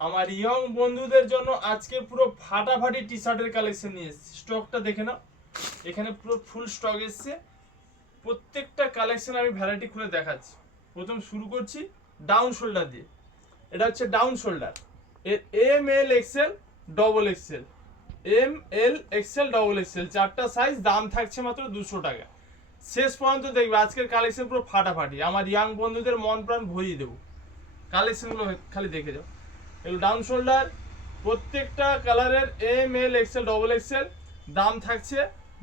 আমার ইয়ং বন্ধুদের জন্য আজকে পুরো ফাটাফাটি টি শার্টের কালেকশন নিয়ে এসেছি। স্টকটা দেখে নাও, এখানে পুরো ফুল স্টক এসছে। প্রত্যেকটা কালেকশন আমি ভ্যারাইটি খুলে দেখাচ্ছি। প্রথম শুরু করছি ডাউন শোল্ডার দিয়ে। এটা হচ্ছে ডাউন শোল্ডার, এর M L XL double XL, M L XL double XL চারটা সাইজ। দাম থাকছে মাত্র 200 টাকা। শেষ পর্যন্ত দেখবে, আজকের কালেকশন পুরো ফাটাফাটি। আমার ইয়াং বন্ধুদের মন প্রাণ ভরিয়ে দেবো। কালেকশনগুলো খালি দেখে যাও। এগুলো ডাউন শোল্ডার, প্রত্যেকটা কালারের M L XL double XL. দাম থাকছে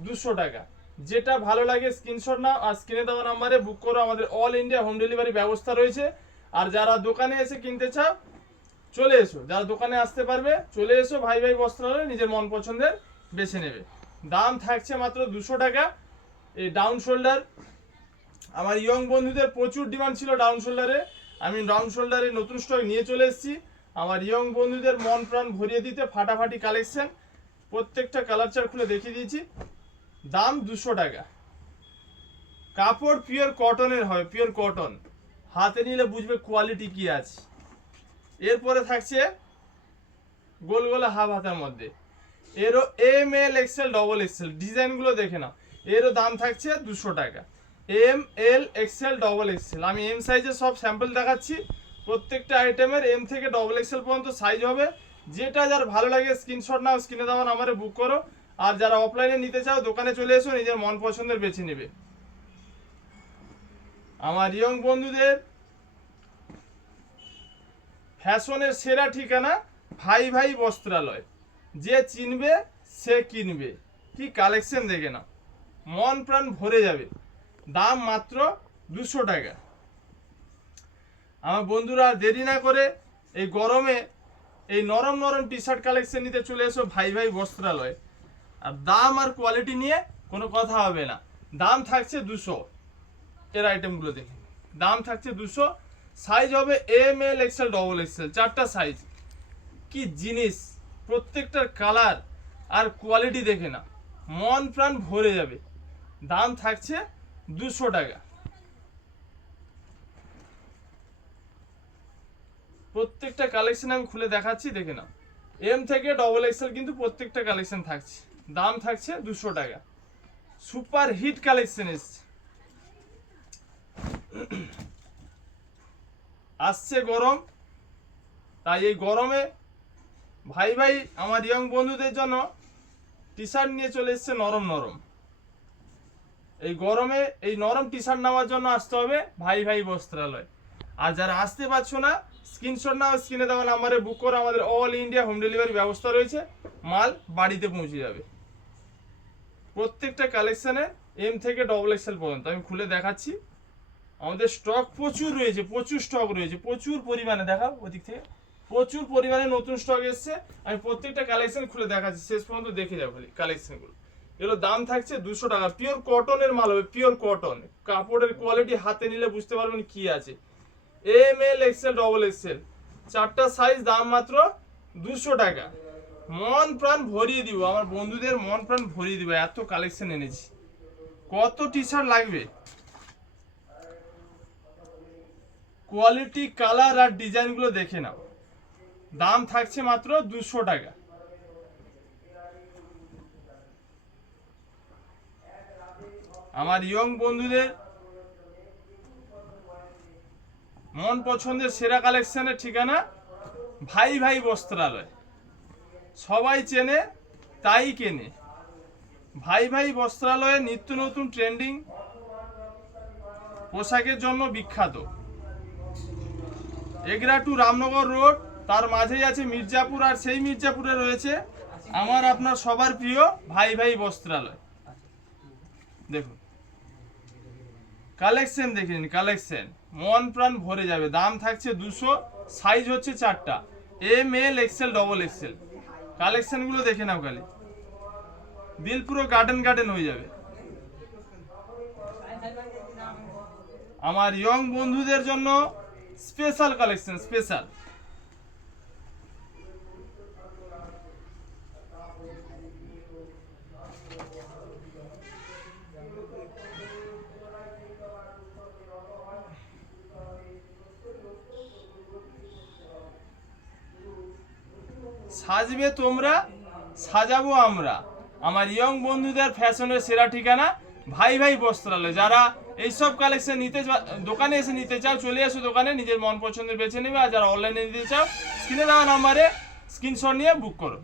200 টাকা। যেটা ভালো লাগে স্ক্রিনশট নাও আর স্ক্রিনে দেওয়া নাম্বারে বুক করো। আমাদের অল ইন্ডিয়া হোম ডেলিভারি ব্যবস্থা রয়েছে। আর যারা দোকানে এসে কিনতে চাও চলে এসো, যারা দোকানে আসতে পারবে চলে এসো। ভাই ভাই বস্ত্রালয়ে নিজের মন পছন্দের বেছে নেবে। দাম থাকছে মাত্র 200 টাকা। এই ডাউন শোল্ডার আমার ইয়ং বন্ধুদের প্রচুর ডিমান্ড ছিল ডাউন শোল্ডারে। আমি ডাউন শোল্ডারে নতুন স্টক নিয়ে চলে এসেছি আমার ইয়ং বন্ধুদের মন প্রাণ ভরিয়ে দিতে। ফাটাফাটি কালেকশন, প্রত্যেকটা কালার চার্ট খুলে দেখিয়ে দিয়েছি। দাম 200 টাকা। কাপড় পিওর কটনের হয়, পিওর কটন। হাতে নিলে বুঝবে কোয়ালিটি কি আছে। এরপরে থাকছে গোল গোল হাফ হাতার মধ্যে, এরও M L XL double XL. ডিজাইনগুলো দেখে নাও। এরও দাম থাকছে 200 টাকা। M L XL double XL. আমি এম সাইজের সব স্যাম্পল দেখাচ্ছি। প্রত্যেকটা আইটেমের এম থেকে ডবল এক্সেল পর্যন্ত সাইজ হবে। যেটা যার ভালো লাগে স্ক্রিনশট নাও, স্ক্রিনে দেওয়া নাম্বারে বুক করো। আর যারা অফলাইনে নিতে চাও দোকানে চলে এসো, নিজের মন পছন্দের বেছে নেবে। আমার ইয়ং বন্ধুদের ফ্যাশনের সেরা ঠিকানা ভাই ভাই বস্ত্রালয়। যে চিনবে সে কিনবে। কি কালেকশন দেখে না, মন প্রাণ ভরে যাবে। দাম মাত্র 200 টাকা। আমার বন্ধুরা দেরি না করে এই গরমে এই নরম নরম টি শার্ট কালেকশন নিতে চলে এসো ভাই ভাই বস্ত্রালয়। আর দাম আর কোয়ালিটি নিয়ে কোনো কথা হবে না। দাম থাকছে 200। এর আইটেমগুলো দেখে দাম থাকছে 200। সাইজ হবে M L XL double XL চারটা সাইজ। কি জিনিস, প্রত্যেকটার কালার আর কোয়ালিটি দেখে না মন প্রাণ ভরে যাবে। দাম থাকছে 200 টাকা। প্রত্যেকটা কালেকশন আমি খুলে দেখাচ্ছি, দেখে নাও। এম থেকে ডবল এক্সেল কিন্তু প্রত্যেকটা কালেকশন থাকছে। দাম থাকছে 200 টাকা। সুপার হিট কালেকশন এসছে। আসছে গরম, তাই এই গরমে ভাই ভাই আমার ইয়ং বন্ধুদের জন্য টি শার্ট নিয়ে চলে এসছে নরম নরম। এই গরমে এই নরম টি শার্ট নেওয়ার জন্য আসতে হবে ভাই ভাই বস্ত্রালয়। আর যারা আসতে পারছো না স্ক্রিনশট নাও, স্ক্রিনে দেওয়া নাম্বারে বুক করো। আমাদের অল ইন্ডিয়া হোম ডেলিভারি ব্যবস্থা রয়েছে। মাল বাড়িতে পৌঁছে যাবে। প্রত্যেকটা কালেকশানে এম থেকে ডবল এক্সেল পর্যন্ত আমি খুলে দেখাচ্ছি। আমাদের স্টক প্রচুর রয়েছে, প্রচুর স্টক রয়েছে, প্রচুর পরিমাণে। দেখাও ওদিক থেকে, প্রচুর পরিমাণে নতুন স্টক এসছে। আমি প্রত্যেকটা কালেকশন খুলে দেখাচ্ছি, শেষ পর্যন্ত দেখে যাবো খালি কালেকশনগুলো। এগুলো দাম থাকছে 200 টাকা। পিওর কটনের মাল হবে, পিওর কটন। কাপড়ের কোয়ালিটি হাতে নিলে বুঝতে পারবেন কি আছে। M L XL double XL চারটা সাইজ। দাম মাত্র 200 টাকা। মন প্রাণ ভরিয়ে দিব, আমার বন্ধুদের মন প্রাণ ভরিয়ে দিব। এত কালেকশন এনেছি, কত টি শার্ট লাগবে। কোয়ালিটি, কালার আর ডিজাইনগুলো দেখে নাও। দাম থাকছে মাত্র 200 টাকা। আমার ইয়ং বন্ধুদের মন পছন্দের সেরা কালেকশনের ঠিকানা ভাই ভাই বস্ত্রালয়। সবাই চেনে তাই কেনে। ভাই ভাই বস্ত্রালয়ে নিত্য নতুন ট্রেন্ডিং পোশাকের জন্য বিখ্যাত। এগরা টু রামনগর রোড, তার মাঝেই আছে মির্জাপুর। আর সেই মির্জাপুরে রয়েছে আমার আপনার সবার প্রিয় ভাই ভাই বস্ত্রালয়। দেখুন কালেকশন দেখে নিন, কালেকশন মন প্রাণ ভরে যাবে। দাম থাকছে 200। সাইজ হচ্ছে চারটা, M L XL double XL. কালেকশনগুলো দেখে নাও খালি, দিল পুরো গার্ডেন গার্ডেন হয়ে যাবে। আমার ইয়ং বন্ধুদের জন্য স্পেশাল কালেকশন, স্পেশাল। সাজবে তোমরা, সাজাবো আমরা। আমার ইয়ং বন্ধুদের ফ্যাশনের সেরা ঠিকানা ভাই ভাই বস্ত্রালয়। যারা এইসব কালেকশন দোকানে এসে নিতে চাও, চলে আসো দোকানে, নিজের মন পছন্দের বেছে নেবে। আর যারা অনলাইনে নিতে চাও, স্ক্রিনে দেওয়া নাম্বারে স্ক্রিনশট নিয়ে বুক করো।